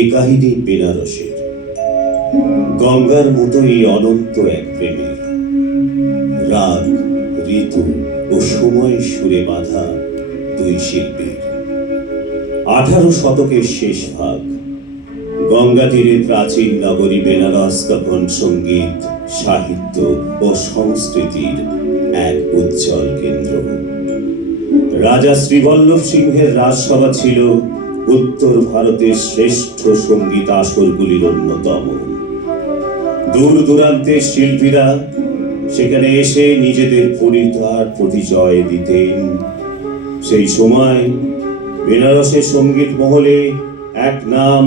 এ কাহিনী বেনারসের গঙ্গার মতোই অনন্ত এক প্রেমের রাগ, ঋতু ও সময়ের সুরে বাঁধা দুই শিল্পীর। 18 শতকের শেষ ভাগ গঙ্গা তীরের প্রাচীন নগরী বেনারস তখন সঙ্গীত, সাহিত্য ও সংস্কৃতির এক উজ্জ্বল কেন্দ্র। রাজা শ্রীবল্লভ সিংহের রাজসভা ছিল উত্তর ভারতের শ্রেষ্ঠ সঙ্গীত আসরগুলির অন্যতম। দূর দূরান্তের শিল্পীরা সেখানে এসে নিজেদের পরিতার পরিচয় দিতেন। সেই সময় বেনারসের সঙ্গীত মহলে এক নাম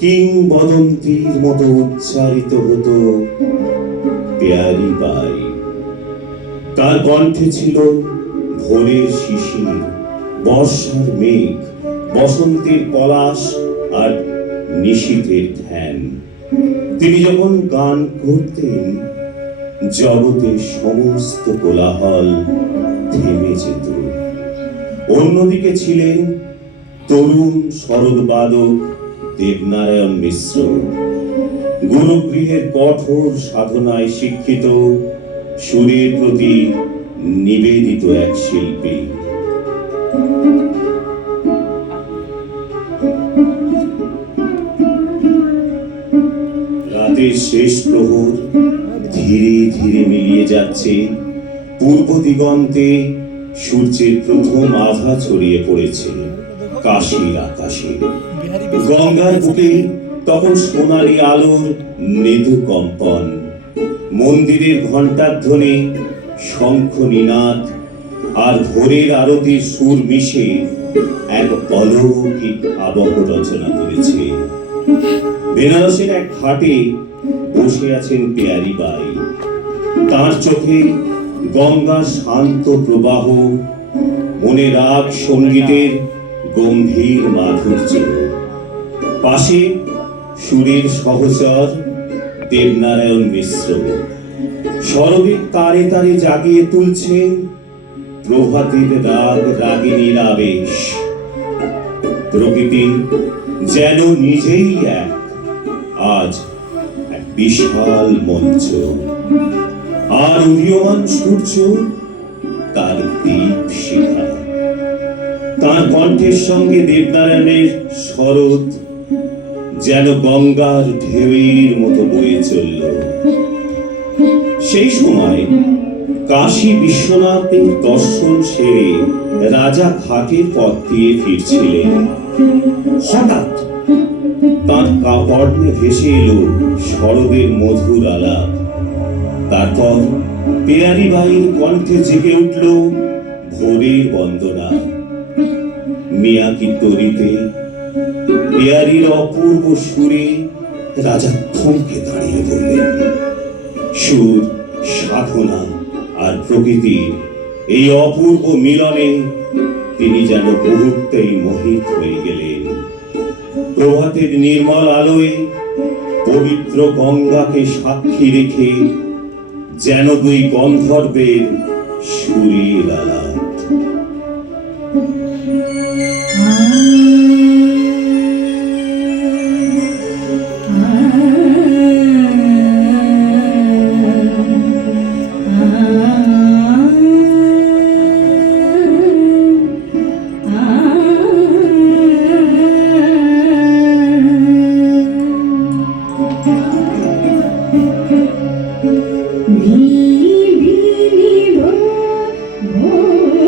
কিংবদন্তির মতো উচ্চারিত হতো, পেয়ারি বাই। তার কণ্ঠে ছিল ভোরের শিশির, বর্ষার মেঘ, বসন্তের পলাশ আর নিশীথের ধ্যান। তিনি যখন গান করতেন জগতের সমস্ত কোলাহল থেমে যেত। অন্যদিকে ছিলেন তরুণ শরৎবাদক দেবনারায়ণ মিশ্র, গুরুগৃহের কঠোর সাধনায় শিক্ষিত, সুরের প্রতি নিবেদিত এক শিল্পী। রাতের শেষ প্রহর ধীরে ধীরে মিলিয়ে যাচ্ছে। পূর্ব দিগন্তে সূর্যের প্রথম আভা ছড়িয়ে পড়েছে কাশীর আকাশে। গঙ্গার বুকে তখন সোনালী আলোর মৃদু কম্পন, মন্দিরের ঘণ্টার ধ্বনি, শঙ্খ নিনাদ আর ভোরের আরতির সুর মিশে এক অলৌকিক আবহ রচনা করেছে। বেনারসের এক ঘাটে বসে আছেন পেয়ারি বাই। তার চোখে গঙ্গার শান্ত প্রবাহ, মনে রাগ সঙ্গীতের গম্ভীর মাধুর্য। পাশে সুরের সহচর দেবনারায়ণ মিশ্র শরতের তারে তারে জাগিয়ে তুলছেন প্রভাতের রাগ রাগিনীর আবেশ। প্রকৃতি যেন নিজেই আজ এক বিশাল মঞ্চ, আর উদীয়মান সূর্য তার দীপ শিখা। তার কণ্ঠের সঙ্গে দেবনারায়ণের শরৎ যেন গঙ্গার ঢেউয়ের মতো বয়ে চলল। সেই সময় কাশী বিশ্বনাথের দর্শন সেরে রাজা ঘাটের পথ দিয়ে ফিরছিলেন। হঠাৎ তার কর্ণে ভেসে এলো শরতের মধুর আলাপ। তারপর পেয়ারি বাইয়ের কণ্ঠে জেগে উঠল ভোরের বন্দনা। মিয়াকি তরিতে পেয়ারির অপূর্ব সুরে রাজা থমকে দাঁড়িয়ে বললেন। সুর, সাধনা আর প্রকৃতির এই অপূর্ব মিলনে তিনি যেন মুহূর্তেই মোহিত হয়ে গেলেন। প্রভাতের নির্মল আলোয় পবিত্র গঙ্গাকে সাক্ষী রেখে যেন দুই গন্ধর্বের সুরের আলাপ। Oh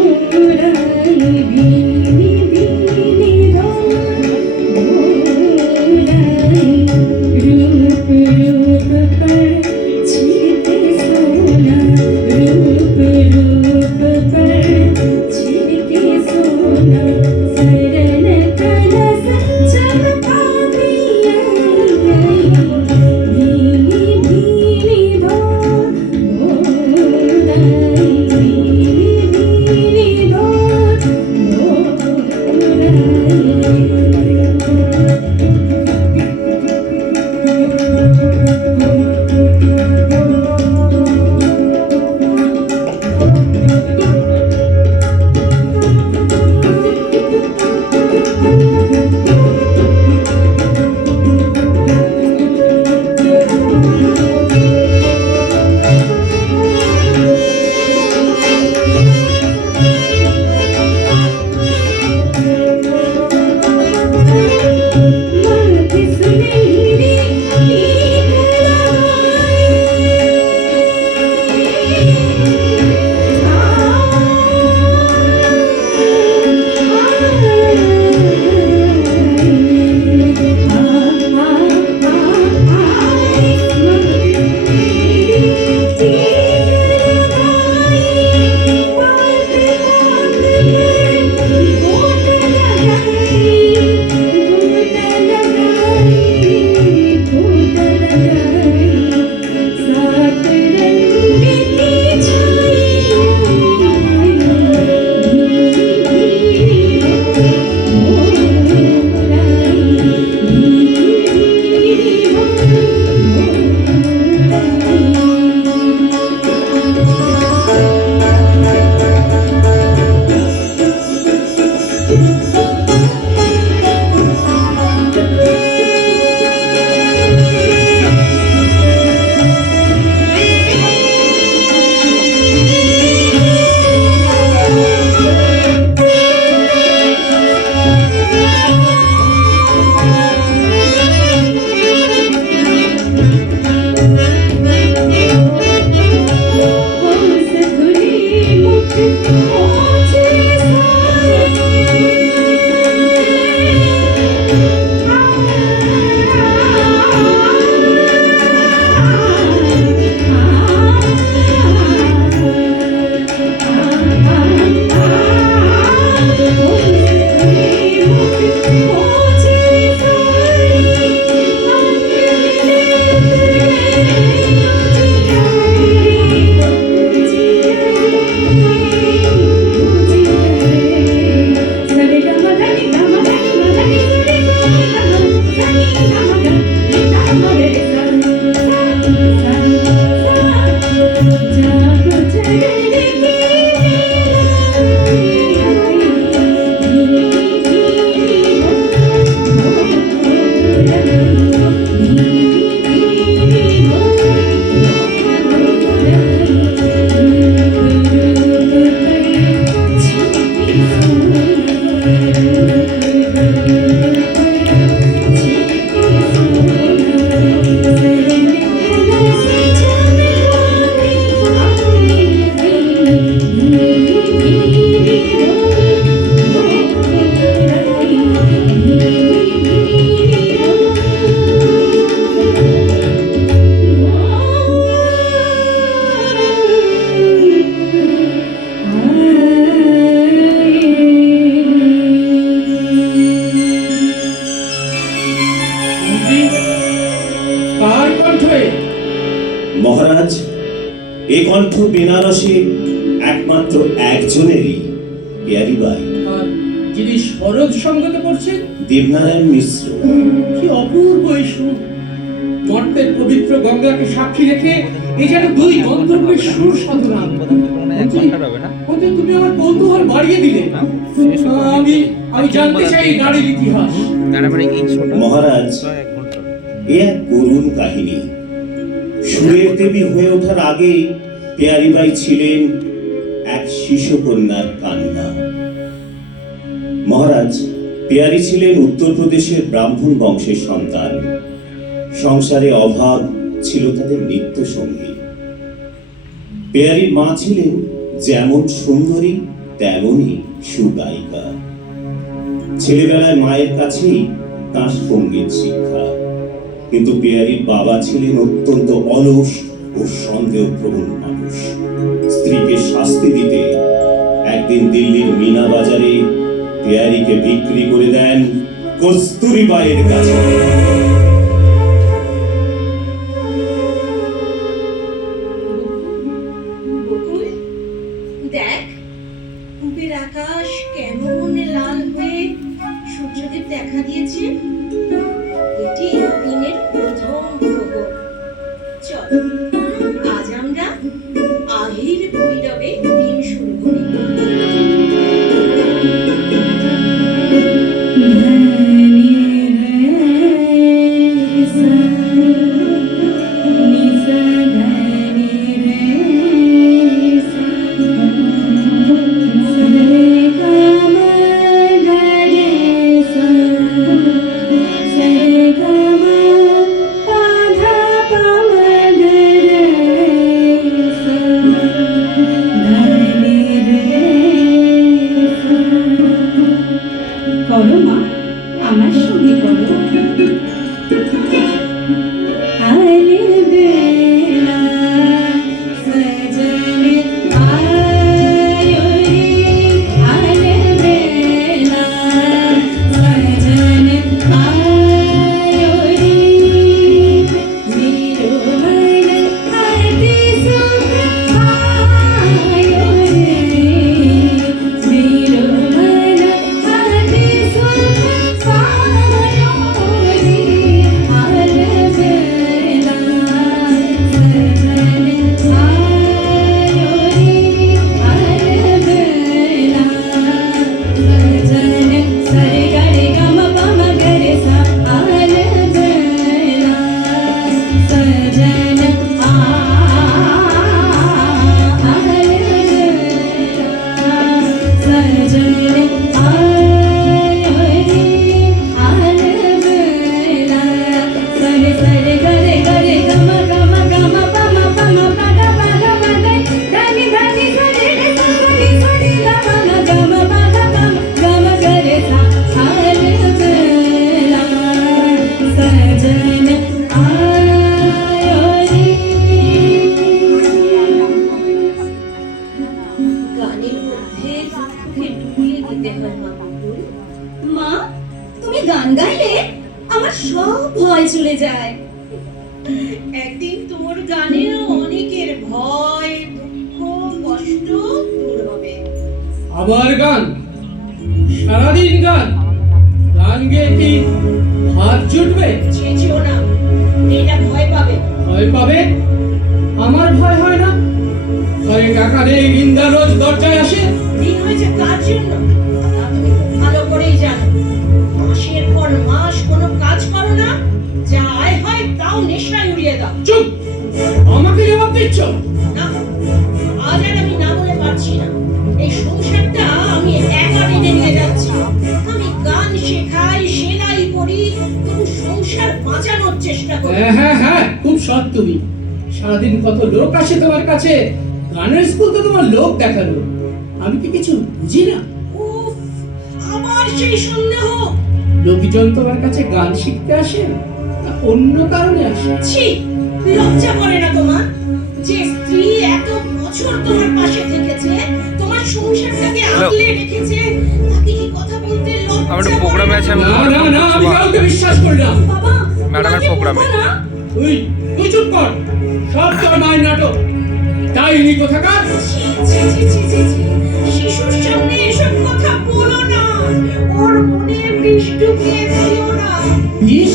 সমর্থ বেনারসে একমাত্র একজনেরই, পেয়ারিবাই। আর যিনি শরৎ সঙ্গত করছেন দেবনারায়ণ মিশ্র। কি অপূর্ব এই সুর! মর্তের পবিত্র গঙ্গাকে সাক্ষী রেখে এই যেন দুই গন্তব্যের সুর সাধনা। তুমি আমার কৌতূহল বাড়িয়ে দিলে। আমি জানতে চাই নারীর ইতিহাস। মহারাজ, এ এক করুণ কাহিনী। সুরের দেবী হয়ে ওঠার আগে পেয়ারিবাই ছিলেন এক শিশু কন্যার কান্না। মহারাজ, পেয়ারি ছিলেন উত্তরপ্রদেশের ব্রাহ্মণ বংশের সন্তান। সংসারে অভাব ছিল তাদের নিত্য সঙ্গী। পেয়ারির মা ছিলেন যেমন সুন্দরী তেমনই সুগায়িকা। ছেলেবেলায় মায়ের কাছেই তার সঙ্গীত শিক্ষা। কিন্তু পেয়ারির বাবা ছিলেন অত্যন্ত অলস ও সন্দেহপ্রবণ মানুষ। স্ত্রীকে শাস্তি দিতে একদিন দিল্লির মিনা বাজারে পেয়ারিকে বিক্রি করে দেন কস্তুরীবাইয়ের কাছে। দেখ, পূবের আকাশ কেমন লাল হয়ে সূর্যদেব দেখা দিয়েছে। এটি দিনের প্রথম প্রহর। চল, আজ আমরা আহির ভৈরবে দিন শুরু করি। করো মা, আমার সঙ্গে করো। মা, তুমি গান গাইলে আমার সব ভয় চলে যায়। একদিন তোর গানে অনেকের ভয়, দুঃখ, কষ্ট দূর হবে। আবার গান? সারাদিন গান? গান গেয়ে কি হাত জুটবে? চেঁচিও না, মেয়েটা ভয় পাবে। ভয় পাবে? আমার ভয় হয় না? ঘরে টাকা নেই, নিন্দা রোজ দরজায় আসে। দিন হয়েছে কার জন্য তা তুমি খুব ভালো করেই জানো। মাসের পর মাস কোনো কাজ করো না, যা আয় হয় তাও নেশায় উড়িয়ে দাও। চুপ! আমাকে জবাব দিচ্ছ? না, আজ আর আমি না বলে পারছি না। এই সংসারটা আমি একা টেনে নিয়ে যাচ্ছি। আমি গান শেখাই, সেলাই করি, তবু সংসার বাঁচানোর চেষ্টা করি। হ্যাঁ, খুব সৎ তুমি। সারাদিন কত লোক আসে তোমার কাছে, গানের স্কুল তো তোমার লোক দেখালো। আমি কি কিছু বুঝি না? উফ, আবার সেই সন্দেহ। লোকজন তোমার কাছে গান শিখতে আসে না অন্য কারণে আসে? ছি, লজ্জা করে না তোমার? যে স্ত্রী এত বছর তোমার পাশে থেকেছে, তোমার সংসারটাকে আগলে রেখেছে, তাকে এই কথা বলতে লজ্জা আমার করে প্রোগ্রামে আছে। না, আমি কাউকে বিশ্বাস করি না। বাবা, ম্যাডামের তাকে প্রোগ্রামে। বলবো না? তুই চুপ কর। সব তোর মায়ের নাটক। ডাইনি কোথাকার। ছি, ছি, ছি, ছি, ছি, ছি। শিশুর সামনে এসব কথা বলো না, ওর মনে বিষ ঢুকিয়ে দিও না। বিষ?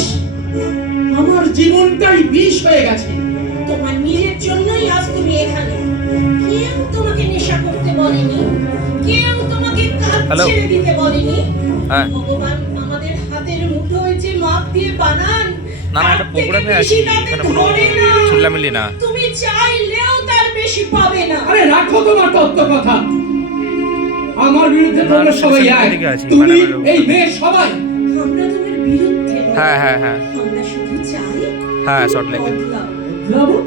আমার জীবনটাই বিষ হয়ে গেছে। তোমার নিজের জন্যই আজ তুমি এখানে। কেউ তোমাকে নেশা করতে বলেনি, কেউ তোমাকে কাজ হ্যালো। ছেড়ে দিতে বলেনি। হ্যাঁ। ভগবান আমাদের হাতের মুঠোয় যে মাপ দিয়ে বানান, না, তার একটা থেকে প্রোগ্রামে বেশি আছি, তাতে এখানে কোনো ধরে না। চিল্লামিল্লি না। তুমি চাইলেও তার বেশি পাবে না। আরে রাখো তোমার তত্ত্ব কথা। আমার বিরুদ্ধে না, তোমরা সবাই social এক। media তে আছি, তুমি ম্যাডামের এই মেয়ে সবাই। আমরা তোমার বিরুদ্ধে নই। হ্যাঁ হ্যাঁ হ্যাঁ আমরা শুধু চাই হ্যাঁ, শর্ট লেগে। বদলাও। বদলাবো?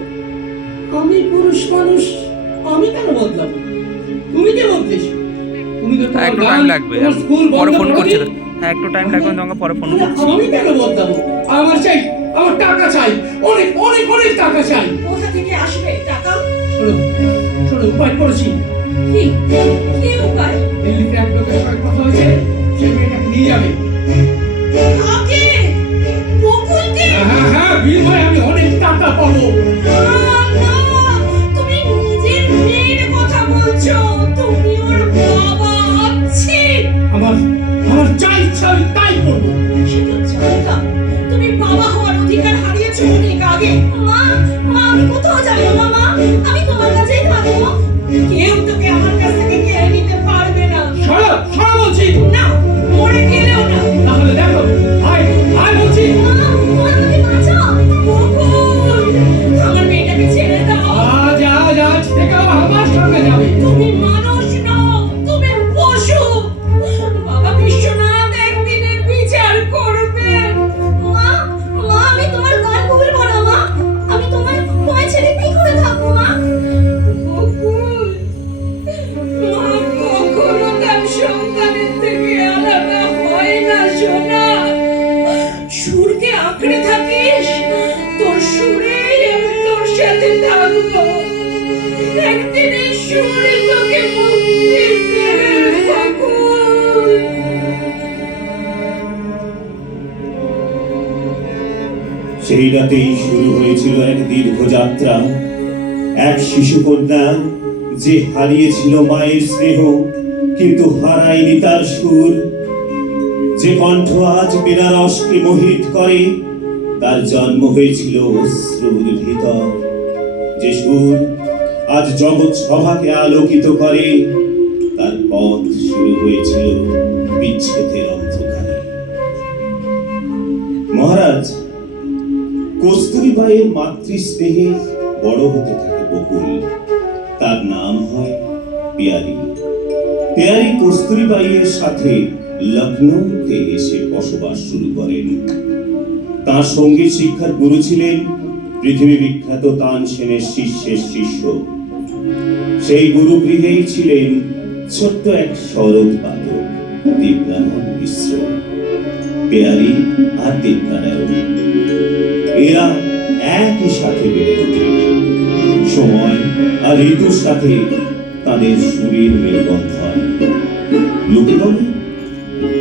আমি পুরুষ মানুষ, আমি কেন বদলাবো? তুমি কে বদলেছ? তুমি তো হ্যাঁ, তোমার একটু গান, টাইম লাগবে। তোমার স্কুল পরে বন্ধ ফোন করে করছি দিই। তো। হ্যাঁ, একটু টাইম লাগবে, তোমাকে পরে ফোন আরে করছি। আমি কেন বদলাবো? আমার চাই, আমার টাকা চাই, অনেক অনেক অনেক টাকা চাই। কোথা থেকে আসবে টাকা? শোনো, শোনো, উপায় করেছি। কি কি উপায়? দিল্লিতে এক লোকের সঙ্গে কথা হয়েছে, সে মেয়েটাকে নিয়ে যাবে। কাকে? বকুলকে? হ্যাঁ হ্যাঁ হ্যাঁ, বিনিময়ে আমি অনেক টাকা পাবো। না, না, তুমি নিজের মেয়ের কথা বলছো। তুমি ওর বাবা। আচ্ছি। আমার আমার যা ইচ্ছা আমি তাই করবো। সে তো জানতাম তুমি বাবা হওয়ার অধিকার হারিয়েছো অনেক আগে। মা, মা আমি কোথাও যাবো না মা, আমি তোমার কাছেই থাকবো। কেউ তোকে আমার কাছ থেকে কেড়ে নিতে পারবে না। সরো, সরো বলছি। না, মরে গেলেও না। তাহলে দেখো, আয় আয় বলছি। মা, মা তুমি বাঁচাও। বকুল, আমার মেয়েটাকে ছেড়ে দাও। আজ আজ আজ থেকে ও আমার সঙ্গে যাবে। তুমি মানুষ নও, তুমি পশু। বাবা বিশ্বনাথ একদিনের বিচার করবেন। মা, মা আমি তোমার গান ভুলবো না মা, আমি তোমায় ছেড়ে কি করে থাকবো মা? বকুল, মা কখনো তার সন্তানের থেকে আলাদা হয় না সোনা। সুরকে আঁকড়ে থাকিস, তোর সুরে আমি তোর সাথে থাকবো। একদিন এই সুর তোকে মুক্তি দেবে বকুল। সেই রাতেই শুরু হয়েছিল এক দীর্ঘ যাত্রা। এক শিশুকন্যা যে হারিয়েছিল মায়ের স্নেহ, কিন্তু হারায়নি তার সুর। যে কণ্ঠ আজ বেনারসকে মোহিত করে, তার জন্ম হয়েছিল অশ্রুর ভিতর। যে সুর আজ জগৎ সভাকে আলোকিত করে, তার পথ শুরু হয়েছিল বিচ্ছেদের অন্ধকারে। মহারাজ, কস্তুরীবাইয়ের মাতৃস্নেহে বড় হতে থাকে বকুল। তার নাম হয় পেয়ারি। পেয়ারি কস্তুরীবাইয়ের সাথে লখনৌতে এসে বসবাস শুরু করেন। তার সঙ্গীত শিক্ষার গুরু ছিলেন পৃথিবী বিখ্যাত তানসেনের শিষ্যের শিষ্য। সেই গুরু গৃহেই ছিলেন ছোট্ট এক শরৎ বাদক দেবনারায়ণ মিশ্র। পেয়ারি আর দেবনারায়ণ এরা একই সাথে বেড়ে ওঠে। সময় আর ঋতুর সাথে তাদের সুরের মেলবন্ধন। লোকে বলে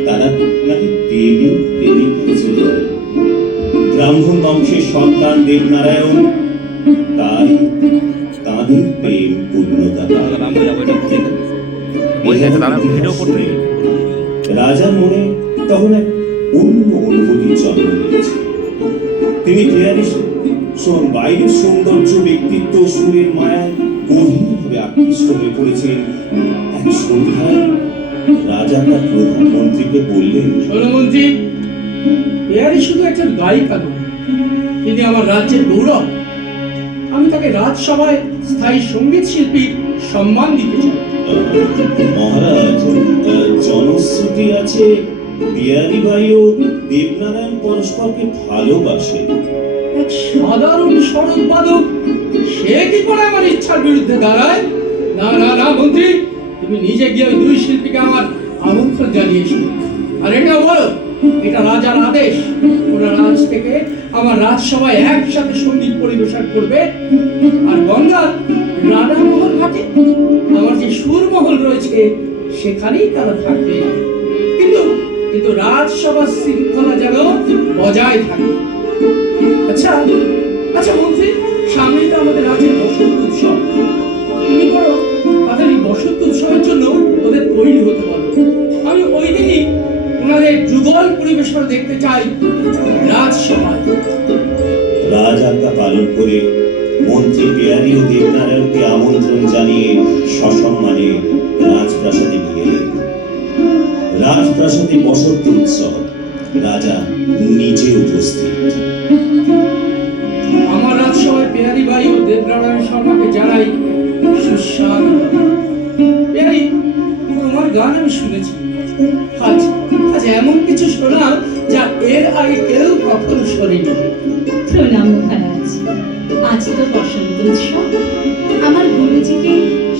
তারা নাকি প্রেমিক প্রেমিক হয়েছিল। ব্রাহ্মণ বংশের সন্তান দেবনারায়ণ, তাই তাদের প্রেম পূর্ণতা পায়। আমি যাবো, এটা বলে দেন। বলে গেছে, দাদা ভিডিও করতে। রাজার মনে তখন এক অন্য অনুভূতির জন্ম নিয়েছে। তিনি বাইরের সৌন্দর্য, ব্যক্তিত্ব, সুরের মায়ায় গভীরভাবে আকৃষ্ট হয়ে পড়েছেন। এক সন্ধ্যায় রাজা তার প্রধানমন্ত্রীকে বললেন, শোনো মন্ত্রী, পেয়ারি শুধু একজন গায়িকা নয়, তিনি আমার রাজ্যের গৌরব। আমি তাকে রাজসভায় স্থায়ী সঙ্গীত শিল্পী সম্মান দিতে চাই। মহারাজ, জনশ্রুতি আছে বিহারী বাই ও দেবনারায়ণ পরস্পরকে ভালোবাসে। এক সাধারণ শরৎ বাদক সে কি করে আমার ইচ্ছার বিরুদ্ধে দাঁড়ায়? না না না মন্ত্রী, তুমি নিজে গিয়ে ওই দুই শিল্পীকে আমার আমন্ত্রণ জানিয়েছো। আর এটাও বলো, এটা রাজার আদেশ। ওরা রাজ থেকে আমার রাজসভায় একসাথে সঙ্গীত পরিবেশন করবে। আর গঙ্গার রাধামহল ঘাটে আমার যে সুরমহল রয়েছে সেখানেই তারা থাকবে। কিন্তু কিন্তু রাজসভার শৃঙ্খলা যেন বজায় থাকে। আচ্ছা আচ্ছা মন্ত্রী, সামনেই তো আমাদের রাজ্যের বসন্ত উৎসব। তুমি করো তাড়াতাড়ি বসন্ত উৎসবের জন্য ওদের তৈরি হতে বলো। আমি ওই দিনই ওনাদের যুগল পরিবেশন দেখতে চাই রাজসভায়। রাজ আজ্ঞা পালন করে মন্ত্রী বিহারী ও দেবনারায়ণকে আমন্ত্রণ জানিয়ে সসম্মানে রাজপ্রাসাদে নিয়ে এলেন। রাজপ্রাসাদে বসন্ত উৎসব, রাজা নিজে উপস্থিত। আমার রাজসভায় বিহারী ভাই ও দেবনারায়ণ শর্মাকে জানাই সুস্বাগত। বিহারী, তোমার গান আমি শুনেছি, আজ আজ এমন কিছু শোনাও যা এর আগে কেউ কখনো শোনেনি। প্রণাম মহারাজ, আজ তো বসন্ত উৎসব। আমার গুরুজিকে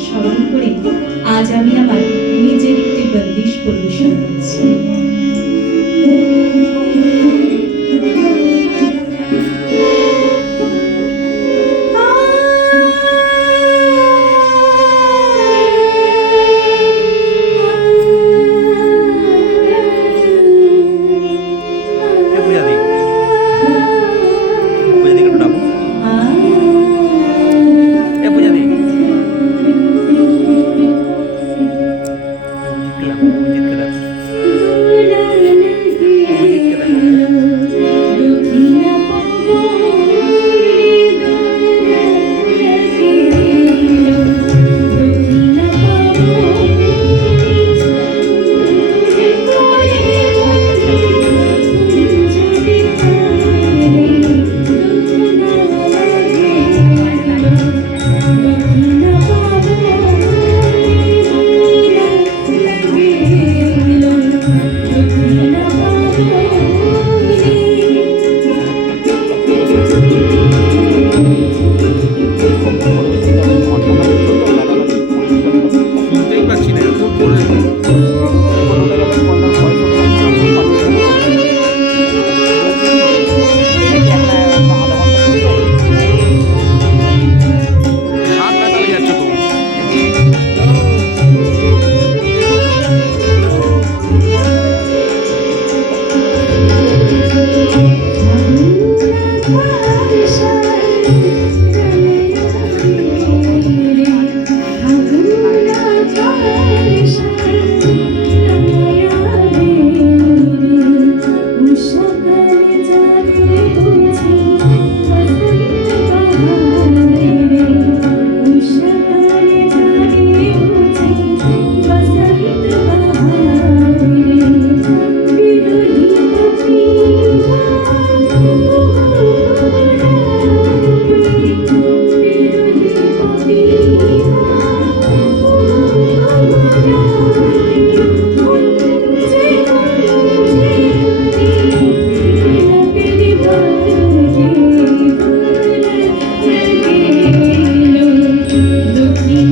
স্মরণ করে আজ আমি আমার নিজের একটি বন্দিশ পরিবেশন করছি। এ পূজাদি, পূজাদিকে একটু ডাকো। এ পূজাদি, অভিজিৎকে ডাকো, অভিজিৎকে ডাকো। অভিজিৎকে ডাকো। শুনতেই পাচ্ছি না, এত বলে হাত ব্যথা হয়ে যাচ্ছে তো। দক্ষিণ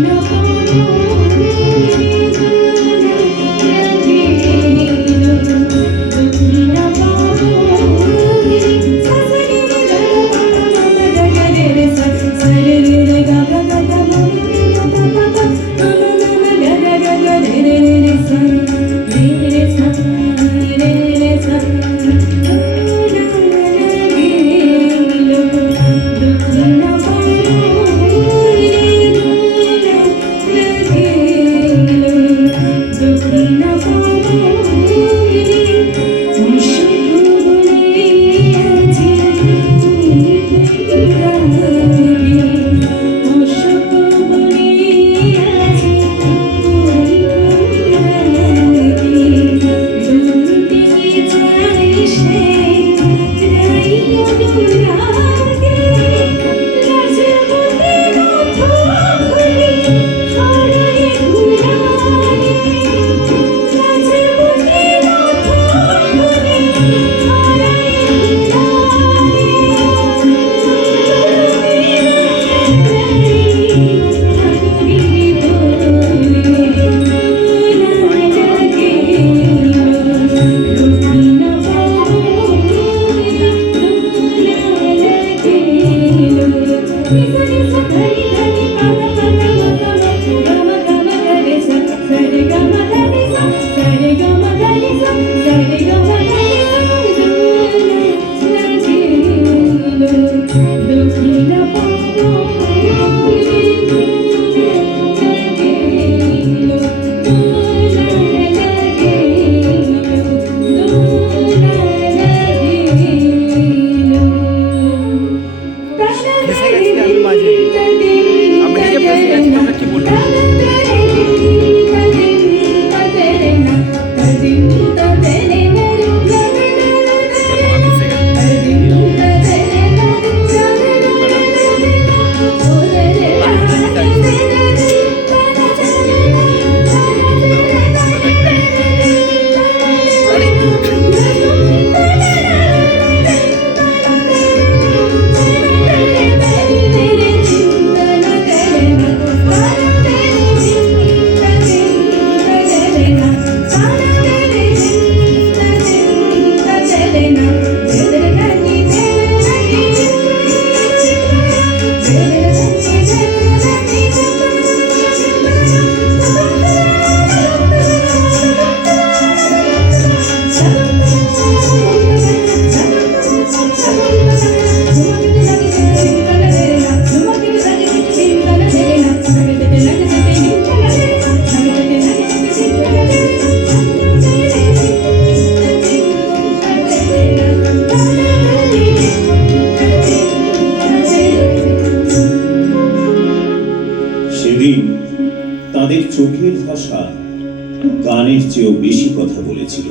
রানীর চেয়েও বেশি কথা বলেছিল।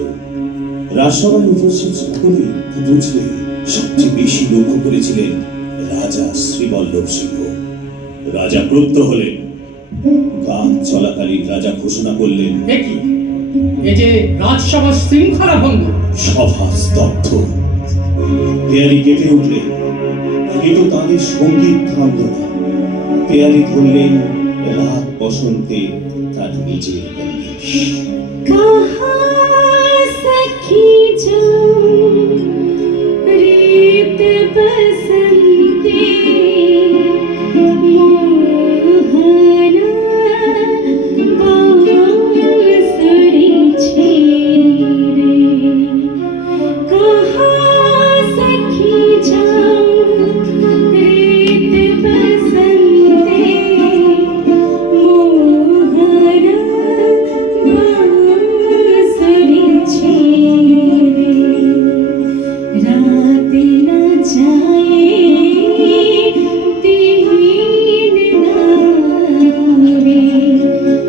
রাজসভায় উপস্থিত সকলে বুঝলে সবচেয়ে বেশি লক্ষ্য করেছিলেন রাজা শ্রীবল্লভ সিংহ। রাজা ক্রুদ্ধ হলেন। গান চলাকালীন রাজা ঘোষণা করলেন, দেখি এ যে রাজসভার শৃঙ্খলা ভঙ্গ। সভা স্তব্ধ। পেয়ারি কেঁপে উঠলেন, কিন্তু তাদের সঙ্গীত থামল না। পেয়ারি ধরলেন রাত বসন্তে তার নিজের বন্দিশ। कहाँ सखी जो रीत बसंती मोहना बांसुरी छेड़े। कहाँ सखी जो रीत बसंती मोहना बांसुरी छेड़े। रात न जाए दिन न आवे,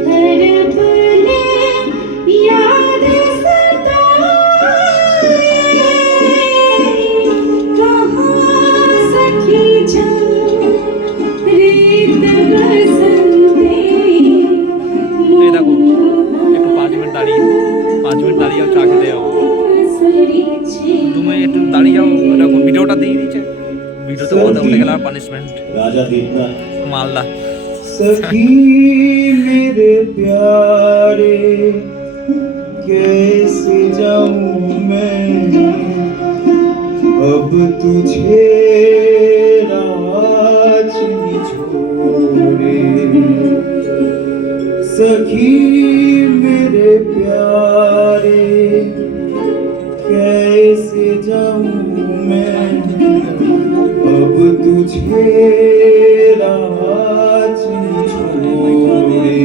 हर पल याद सताए। कहाँ सखी जाऊं रीत बसंती এই দেখো একটু 5 মিনিট দাঁড়িয়ে 5 মিনিট দাঁড়িয়ে চা খেতে যাবো। बांसुरी छेड़े। তুমি একটু দাঁড়িয়ে যাও, দেখো ভিডিওটা দিয়ে দিয়েছে। ভিডিওতে কথা বলে গেল আর পানিশমেন্ট রাজা দেবনাথ, মালদা। सखी मेरे प्यारे कैसे जाऊं मैं अब तुझे राज छोड़े। सखी मेरे प्यारे कैसे जाऊं मैं अब तुझे राज छोड़े।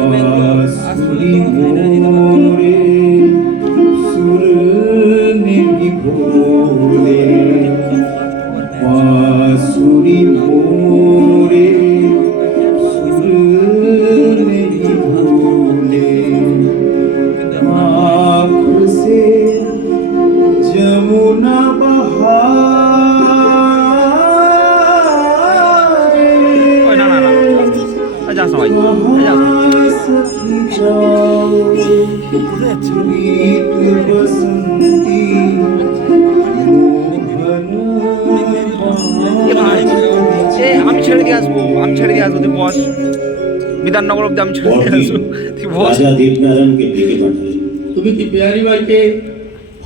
बांसुरी मोरे सुर ने भिगोले। बांसुरी मोरे सुर ने भिगोले। आँख से जमुना बहाए। ওই না না না যা সবাই যা सखी जाओ रीत बसंती আমি ছেড়ে দিয়ে আসবো, তুই বস। বিধাননগর অব্দি আমি ছেড়ে দিয়ে আসবো, তুই বস। রাজা দেবনারায়ণকে ডেকে পাঠালেন। তুমি কি পেয়ারি বাইকে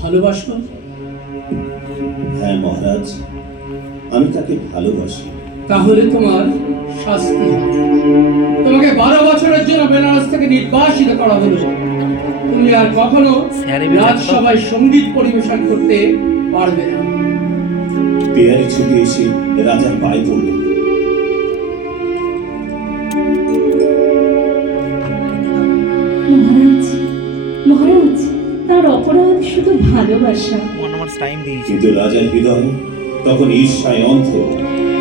ভালোবাসো? হ্যাঁ মহারাজ, আমি তাকে ভালোবাসি। তাহলে তোমার শাস্তি হবে। তোমাকে 12 বছরের জন্য বেনারস থেকে নির্বাসিত করা হলো। তুমি আর কখনো স্যারে বেঁচে রাজসভায় সঙ্গীত পরিবেশন করতে পারবে না। পেয়ারি ছুটে এসে রাজার পায়ে পড়লেন। মহারাজ, মহারাজ, তার অপরাধ শুধু ভালোবাসা। 1 আওয়ার্স টাইম দিয়েছি। কিন্তু রাজার হৃদয় তখন ঈর্ষায় অন্ধ।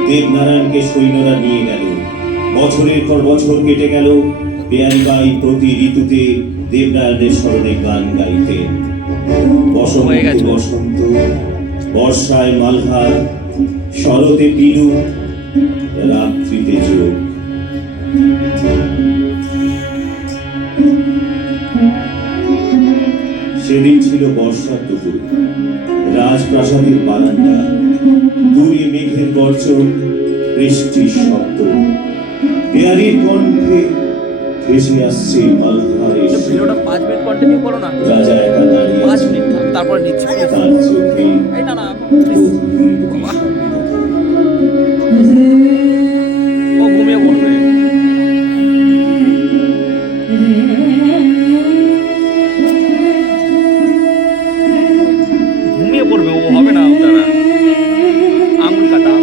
দেবনারায়ণকে সৈন্যরা নিয়ে গেল। বছরের পর বছর কেটে গেল। পেয়ারিবাই প্রতি ঋতুতে দেবনারায়ণের স্মরণে গান গাইতেন। হয়ে গেছে। বসন্ত, বর্ষায় মালহার, শরতে পিলু, রাত্রিতে যোগ। সেদিন ছিল বর্ষার দুপুর। রাজপ্রাসাদের বারান্দা, দূরে মেঘের গর্জন, বৃষ্টির শব্দ। পেয়ারির কণ্ঠে ভেসে আসছে মালহারের সুর। ভিডিওটা 5 মিনিট কন্টিনিউ করো না। রাজা একা দাঁড়িয়ে 5 মিনিট তারপর নিচ্ছি। তার চোখে এই না না ও ঘুমিয়ে পড়বে। ঘুমিয়ে পড়বে, ও হবে না। দাঁড়া, আঙুল কাটা।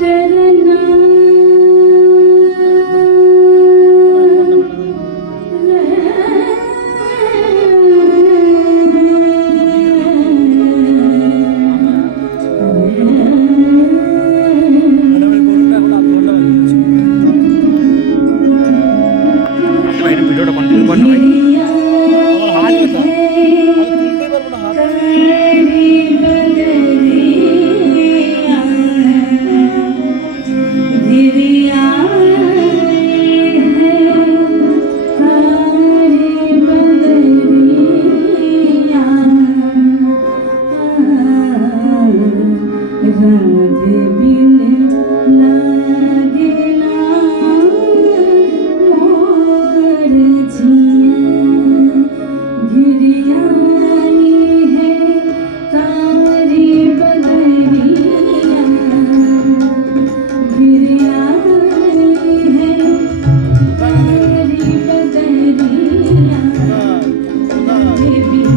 तेरा नाम রাধে বিন লাগে না मोर जिया गिरियानी है तारी बदरिया गिरियानी है तारी बदरिया राधे बिन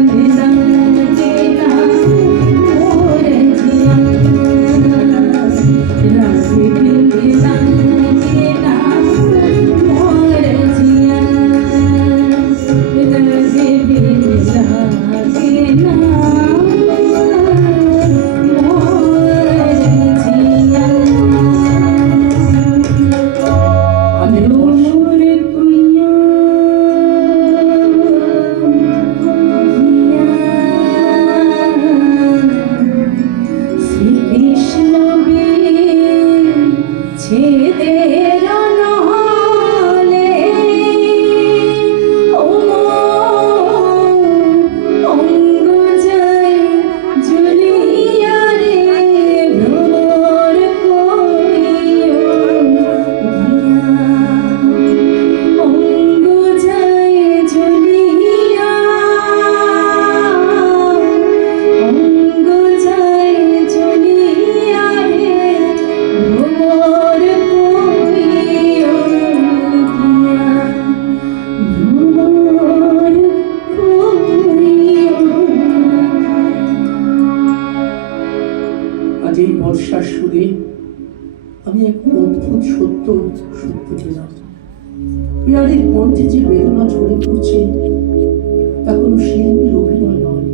लगे ना मोर जिया বর্ষার সুরে আমি এক অদ্ভুত সত্য শুনতে পেলাম। পিয়ারের কণ্ঠে যে বেদনা ঝরে পড়ছে তা কোনো শিল্পীর অভিনয় নয়,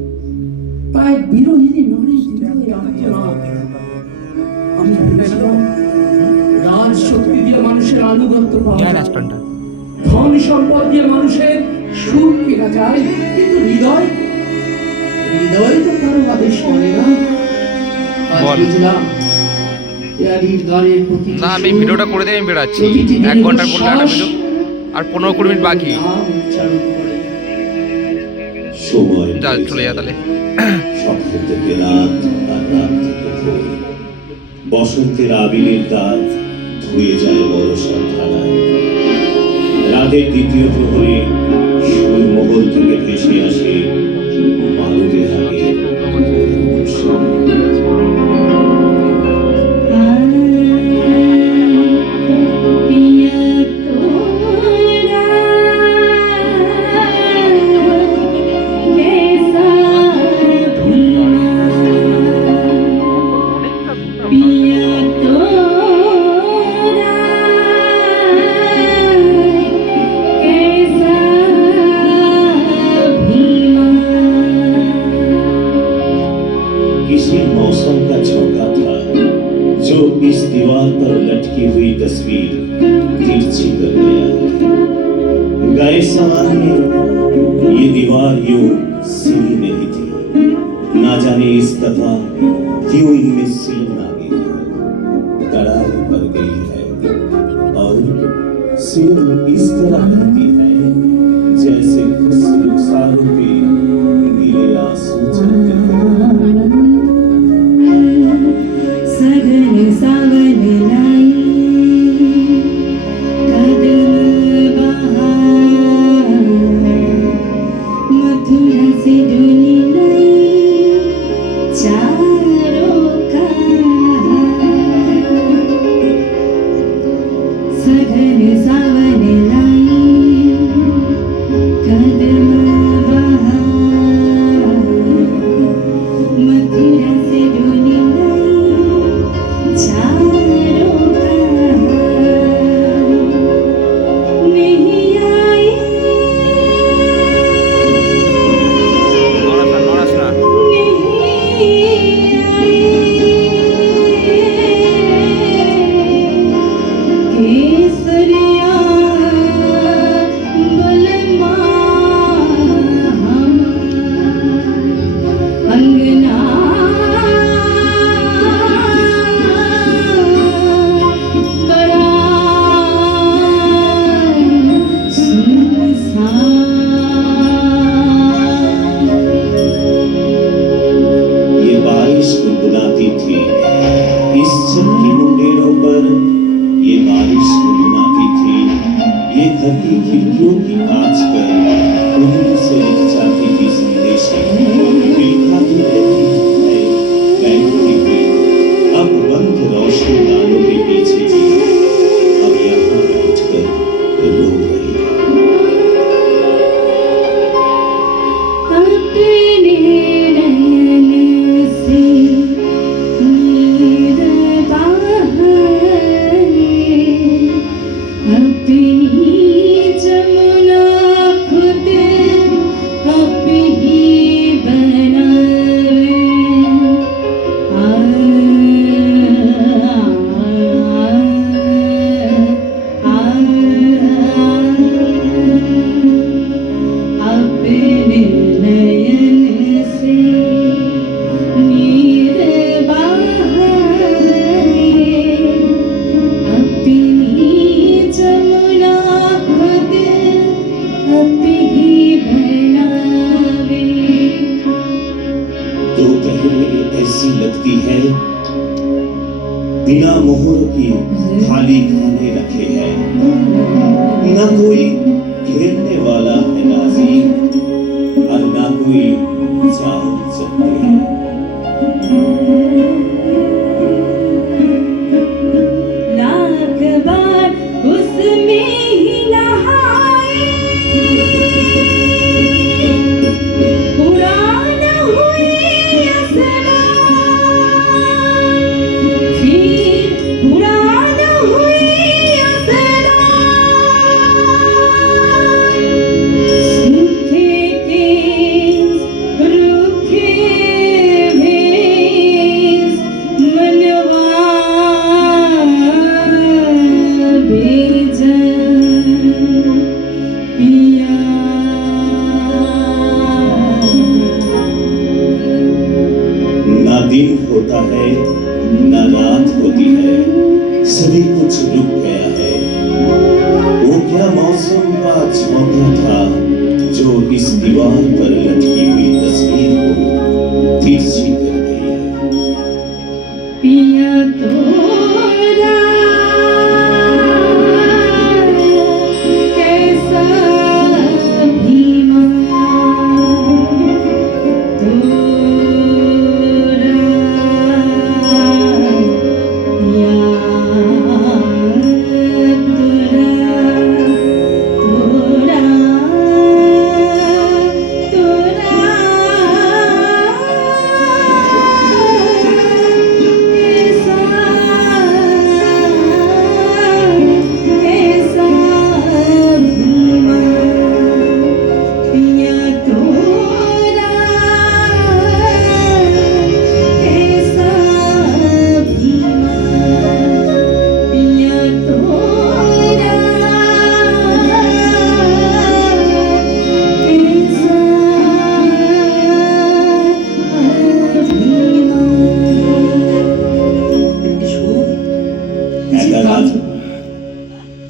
তা এক বিরোহিনী নারী হৃদয়ে আর্তনাদ। আমি ভেবেছিলাম রাজ শক্তি দিয়ে মানুষের আনুগত্য পাওয়া যায়, রেস্টুরেন্টটা ধন সম্পদ দিয়ে মানুষের সুখ কেনা যায়, কিন্তু হৃদয় হৃদয় তো কারো আদেশ মানে না। আজ বল। বুঝলাম ইয়ারির গানের প্রতি না, আমি ভিডিওটা করে দিয়ে আমি বেরাচ্ছি। 1 ঘন্টার করলে একটা ভিডিও আর 15-20 মিনিট বাকি। সময় যা চলে যা তাহলে। সকাল থেকে রাত আর রাত থেকে ভোর। বসন্তের আবিরের দাঁত ধুয়ে যায় বরসার ধারায়। রাতের দ্বিতীয় প্রহরে সুর মহল থেকে ভেসে আসে মালুদে হাগে पिया तोरा कैसा भीमा, पिया तोरा कैसा भीमा। किसी मौसम का झोंका था जो इस दीवार पर लटकी हुई तस्वीर तिरछी कर गया। गए सवार में ये दीवार यूं सीधी नहीं थी, ना जाने इस दफा क्यों इनमें सीन आ गई है, दरार पड़ गई है और सीन इस तरह लगती है जैसे कुछ रुखसारों पे नीले आंसू चलते हैं। सघन सावन लाई कदम बहार, मथुरा से धुनी लाई चारों कहार। सघन सावन लाई कदम बहार, मथुरा से धुनी लाई चारों कहार। नहीं आई নড়াস না। केसरिया बलमा अंगना बड़ा सुनसान। ये बारिश गुनगुनाती थी इस छत की मुंडेरों पर, ये बारिश गुनगुनाती थी ये घर की खिड़कियों की कांच पर, उन्हीं से लिख जाती थी संदेश बिलखाती रहती है बैठती हुई अब बंद रोशनदानों के पीछे भी, अब यहाँ बैठकर रो रही है। अपने नैन से नीर बहाए, अपनी जमुना खुद आप ही बनावे। आ अपने नयन से नीर बहाए, अपनी जमुना खुद आप ही बनावे। दोपहर ऐसी लगती है बिना मोहर की खाली खाने रखे हैं, न कोई घेरने वाला है नाज़ी और न कोई जान चलते हैं। लाख बार उसमें ही नहाए, पुरान हुई असना, फिर पुरान हुई असना। सूखे के रूखे दिन होता है न रात होती है, सभी कुछ रुक गया है। वो क्या मौसम का झोंका था जो इस दीवार पर लटकी हुई तस्वीर को तिरछी कर गई है। पिया तोरा कैसा भीमा तोरा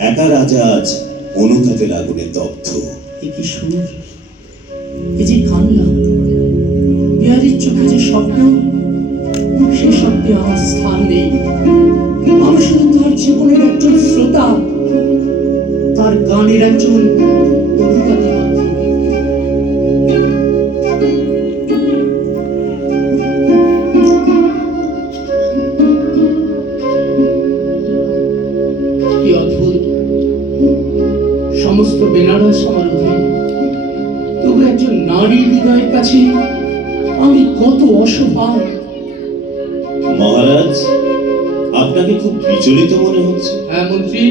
একা রাজা আজ অনুতাপের আগুনে দগ্ধ। এ কি সুর, এ যে কান্না, বিহারীর চোখে যে স্বপ্ন, সে স্বপ্নে আমার স্থান নেই। আমি শুধু তার জীবনের একজন শ্রোতা, তার গানের একজন অনুগামী মাত্র। কি অদ্ভুত, সমস্ত বেনারস আমার অধীন, তবু একজন নারী হৃদয়ের কাছে আমি কত অসহায়। মহারাজ, আপনাকে খুব বিচলিত মনে হচ্ছে। হ্যাঁ মন্ত্রী,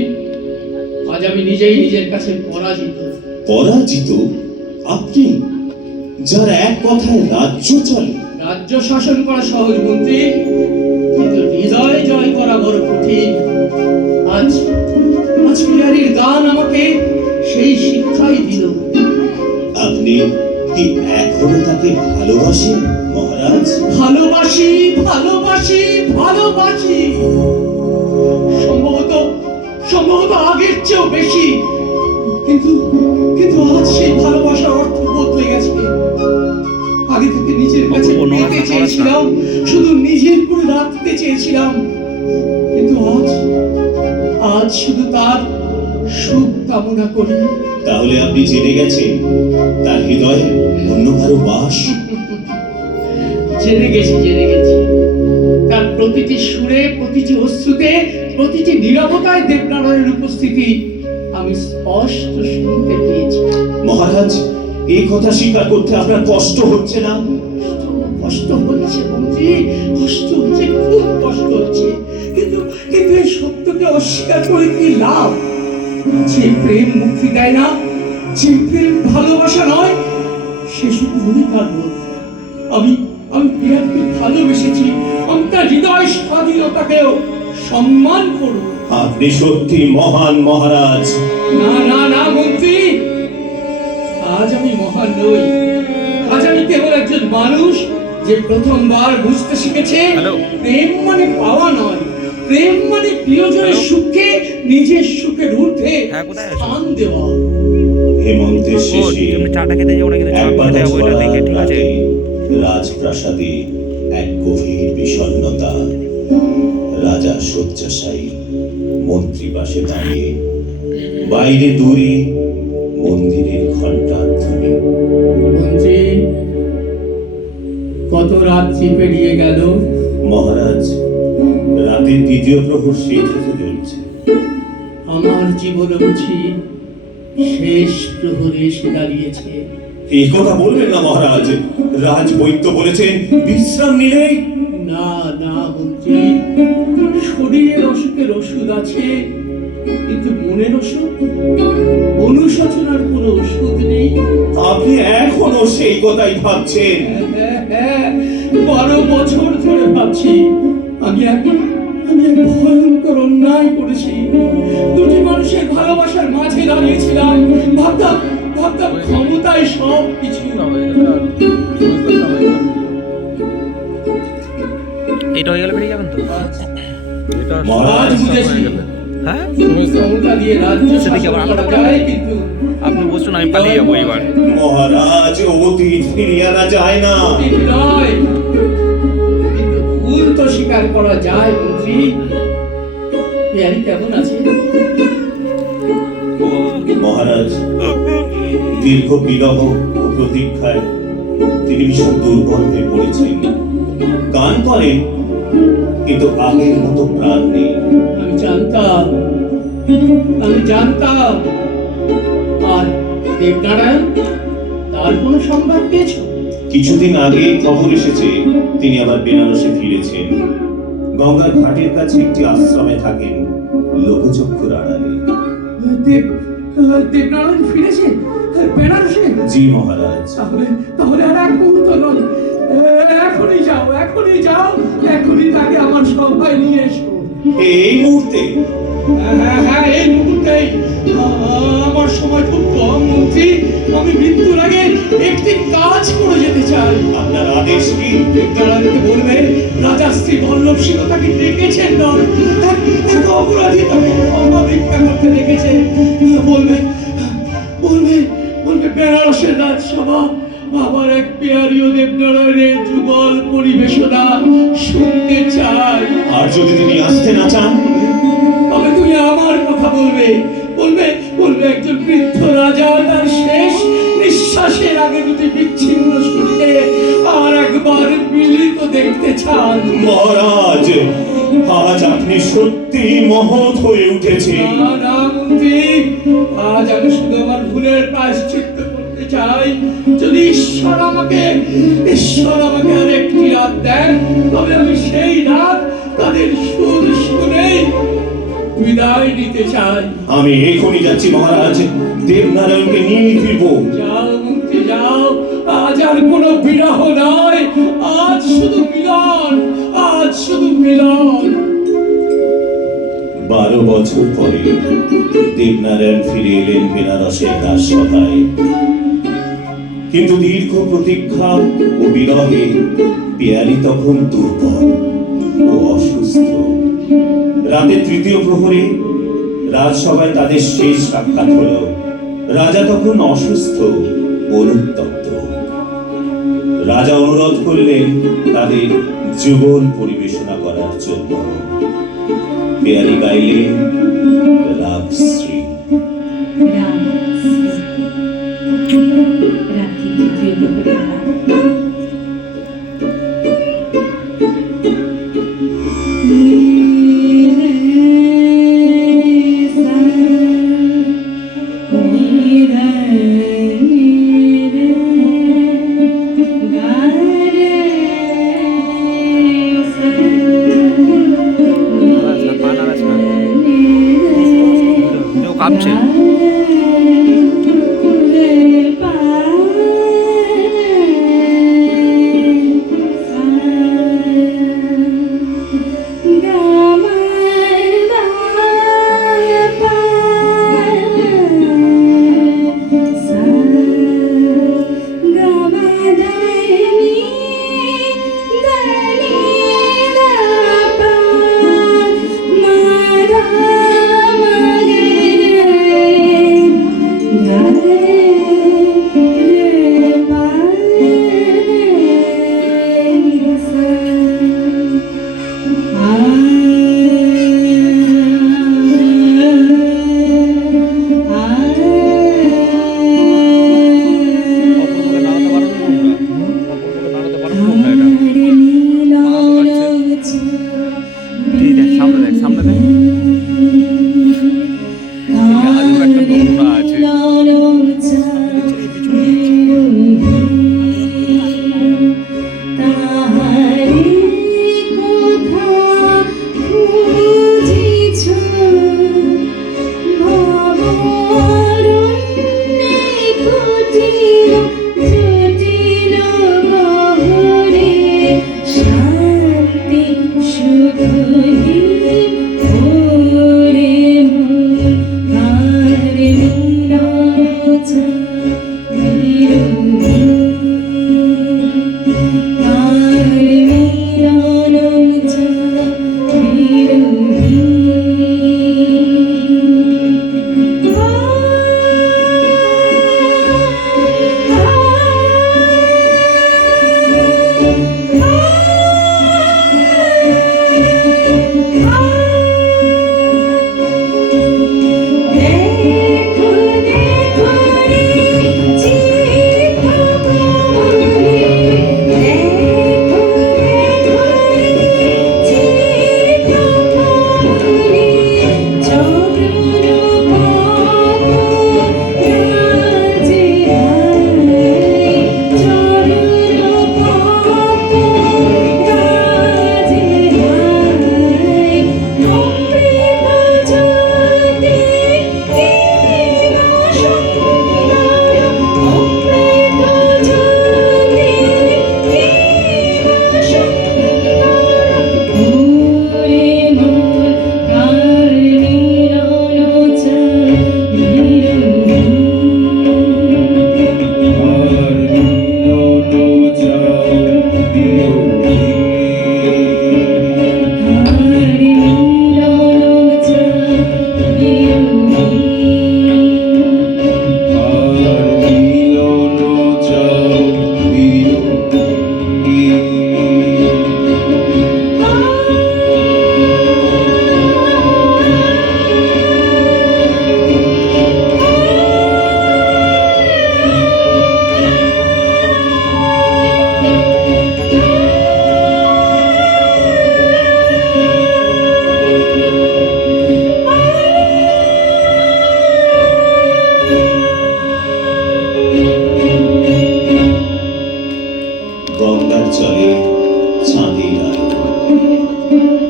আজ আমি নিজেই নিজের কাছে পরাজিত। পরাজিত? আপনি, যার এক কথায় রাজ্য চলে। রাজ্য শাসন করা সহজ মন্ত্রী, কিন্তু হৃদয় জয় করা বড় কঠিন। আজ আজ বিহারীর গান আমাকে সেই শিক্ষাই দিল। আপনি কি এখনো তাকে ভালোবাসেন মহারাজ? ভালোবাসি, ভালোবাসি, ভালোবাসি, সম্ভবত সম্ভবত আগের চেয়েও বেশি। কিন্তু কিন্তু আজ সেই ভালোবাসার অর্থ বদলে গেছে। আগে থেকে নিজের কাছে পেতে চেয়েছিলাম, শুধু নিজের করে রাখতে চেয়েছিলাম, কিন্তু আজ আজ শুধু তার সুখ কামনা করি। তাহলে আপনি জেনে গেছেন তার হৃদয়ে অন্য কারো বাস? জেনে গেছি, জেনে গেছি। তার প্রতিটি সুরে, প্রতিটি অশ্রুতে, প্রতিটি নীরবতায় দেবনারায়ণের উপস্থিতি আমি স্পষ্ট শুনতে পেয়েছি। মহারাজ, এই কথা স্বীকার করতে আপনার কষ্ট হচ্ছে না? কষ্ট হচ্ছে মন্ত্রী, কষ্ট হচ্ছে, খুব কষ্ট হচ্ছে, কিন্তু কিন্তু এই সত্যকে অস্বীকার করে কি লাভ? যে প্রেম মুক্তি দেয় না, যে প্রেম ভালোবাসা নয়, সে শুধু অধিকার বোধ। আমি আমি বিরাটকে ভালোবেসেছি, আমি তার হৃদয় স্বাধীনতাকেও সম্মান করব। আপনি সত্যি মহান মহারাজ। না না না মন্ত্রী, আজ আমি মহান নই। আজ আমি কেবল একজন মানুষ যে প্রথমবার বুঝতে শিখেছে প্রেম মানে পাওয়া নয়, প্রেম মানে প্রিয়জনের সুখে নিজের সুখের ঊর্ধ্বে স্থান দেওয়া। হেমন্তের শেষে চাটা খেতে যাবো না, কিন্তু একবার বইটা দেখে ঠিক আছে। রাজপ্রাসাদে এক গভীর বিষণ্ণতা। রাজা শয্যাশায়ী, মন্ত্রী পাশে দাঁড়িয়ে, বাইরে দূরে মন্দিরের ঘণ্টার ধ্বনি। মন্ত্রী, কত রাত্রি পেরিয়ে গেল। মহারাজ, রাতের দ্বিতীয় প্রহর শেষ হতে চলছে। আমার জীবন বুঝি শেষ প্রহরে এসে দাঁড়িয়েছে। এই কথা বলবেন না মহারাজ। রাজ বৈদ্য বলেছেন বিশ্রাম নিলেই। না না মন্ত্রী, শরীরের অসুখের ওষুধ আছে, কিন্তু মনের অসুখ, অনুশোচনার কোনো ওষুধ নেই। আপনি এখনো সেই কথাই ভাবছেন? হ্যাঁ, 12 বছর ধরে ভাবছি। আমি এক ভয়ঙ্কর অন্যায় করেছি। দুটি মানুষের ভালোবাসার মাঝে দাঁড়িয়েছিলাম, ভাবতাম ক্ষমতায় সব কিছু। এটা হয়ে গেলে বেরিয়ে যাবেন তো? মহারাজ আজ বুঝেছি হ্যাঁ, ক্ষমতা দিয়ে রাজ্য সেদিকে আবার শাসন করা আমরা যায়, কিন্তু আপনি বসুন, আমি পালিয়ে যাবো এবার। মহারাজ অতীত ফিরিয়ে আনা যায় না। ঠিক নয়, কিন্তু ভুল তো স্বীকার করা যায় মন্ত্রী। পেয়ারি কেমন আছে? মহারাজ দীর্ঘ বিরহ ও প্রতীক্ষায় তিনি ভীষণ দুর্বল হয়ে পড়েছেন। গান করেন কিন্তু আগের মতো প্রাণ নেই। আমি জানতাম, আর দেবনারায়ণ, তার কোনো সংবাদ পেয়েছো? কিছুদিন আগে খবর এসেছে তিনি আবার বেনারসে ফিরেছেন। গঙ্গার ঘাটের কাছে একটি আশ্রমে থাকেন, লোকচক্ষুর আড়ালে। দেবনারায়ণ ফিরেছে বেনারসে? জি মহারাজ। তাহলে আর এক মুহূর্ত নয়, এখনই যাও, এখনই তাকে আমার সভায় নিয়ে এসো। এই মুহূর্তে? হ্যাঁ, এই মুহূর্তেই। আমার সময় খুব কম মন্ত্রী, আমি মৃত্যুর আগে একটি কাজ করে যেতে চাই। আপনার আদেশ কি? বিদ্যালয়কে বলবে রাজা শ্রী বল্লভ সিংহ তাকে ডেকেছেন নয়, এক অপরাধী তাকে ক্ষমা ভিক্ষা করতে ডেকেছে। বলবে বেনারসের রাজসভা আমার এক পেয়ারীয় দেবনারায়ণের যুগল পরিবেশনা শুনতে চাই। আর যদি তিনি আসতে না চান? তবে তুমি আমার কথা বলবে একজন বৃদ্ধ রাজা তার শেষ নিঃশ্বাসের আগে দুটি বিচ্ছিন্ন শুনতে আর একবার মিলিত দেখতে চান। মহারাজ, আজ আপনি সত্যি মহৎ হয়ে উঠেছেন। না মন্ত্রী, আজ আমি শুধু আমার ভুলের প্রায়শ্চিত্ত করতে চাই। যদি ঈশ্বর আমাকে আর একটি রাত দেন, তবে আমি সেই রাত তাদের সুর শুনেই বিদায় নিতে চাই। আমি এখনই যাচ্ছি মহারাজ, দেবনারায়ণকে নিয়ে ফিরব। যাও মন্ত্রী যাও, আজ আর কোনো বিরহ নয়, আজ শুধু মিলন। 12 বছর পরে দেবনারায়ণ ফিরে এলেন বেনারসের রাজসভায়। কিন্তু দীর্ঘ প্রতীক্ষা ও বিরহে পেয়ারী তখন দুর্বল ও অসুস্থ। রাতে 3য় প্রহরে রাজসভায় তাদের শেষ সাক্ষাৎ হলো। রাজা তখন অসুস্থ, অনুতপ্ত। রাজা অনুরোধ করলেন তাদের যুগল পরিবেশনা করার জন্য। পেয়ারী গাইলেন রাগশ্রী। রাত্রি 3য় প্রহরের রাত। কাঁপছে।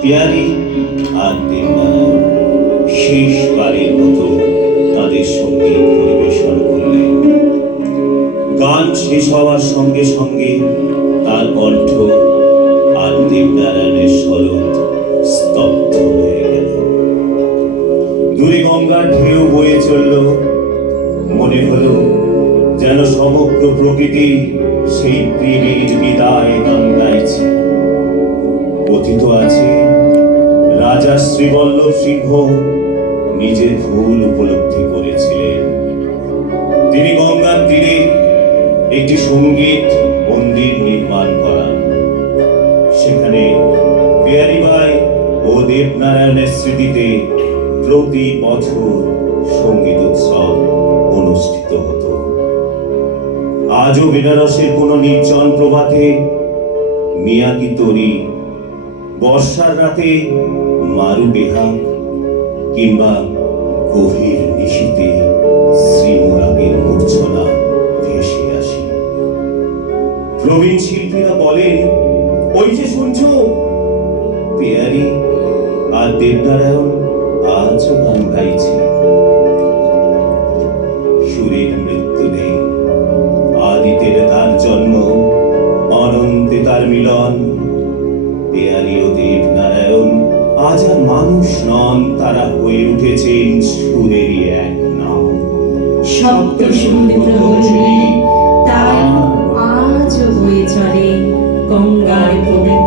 পিয়ারি আর দেবনারায়ণ শেষবারের মতো তাদের সঙ্গীত পরিবেশন করলেন। গান শেষ হওয়ার সঙ্গে সঙ্গে তার কণ্ঠ আর দেবনারায়ণের স্বরূপ স্তব্ধ হয়ে গেল। দূরে গঙ্গার ঢেউ বয়ে চলল, মনে হলো যেন সমগ্র প্রকৃতি সেই প্রেমের বিদায় গান গাইছে। কথিত আছে রাজা শ্রীবল্লভ সিংহ নিজের ভুল উপলব্ধি করেছিলেন। তিনি গঙ্গার তীরে একটি সঙ্গীত মন্দির নির্মাণ করান। সেখানে পিয়ারিবাই ও দেবনারায়ণের স্মৃতিতে প্রতি বছর সঙ্গীত উৎসব অনুষ্ঠিত হতো। আজও বেনারসের কোন নির্জন প্রভাতে মিয়াকি তরি, বর্ষার রাতে মারু বেহাগ কিংবা গভীর নিশীতে শ্রীমোরাগের মূর্ছনা ভেসে আসে। প্রবীণ শিল্পীরা বলেন, ওই যে শুনছো, পিয়ারি আর দেবনারায়ণ আজও গান গাইছে। সুরের মৃত্যু নেই, আদিতের তার জন্ম, অনন্তে তার মিলন। পিয়ারি ও দেবনারায়ণ আজ আর মানুষ নন, তারা হয়ে উঠেছেন সুরেরই এক নাম। শব্দ শুনতে প্রহরী, তাই আজও বয়ে চলে গঙ্গার পবিত্র